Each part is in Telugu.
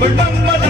But I'm not a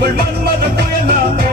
Bulban Madhukoyala,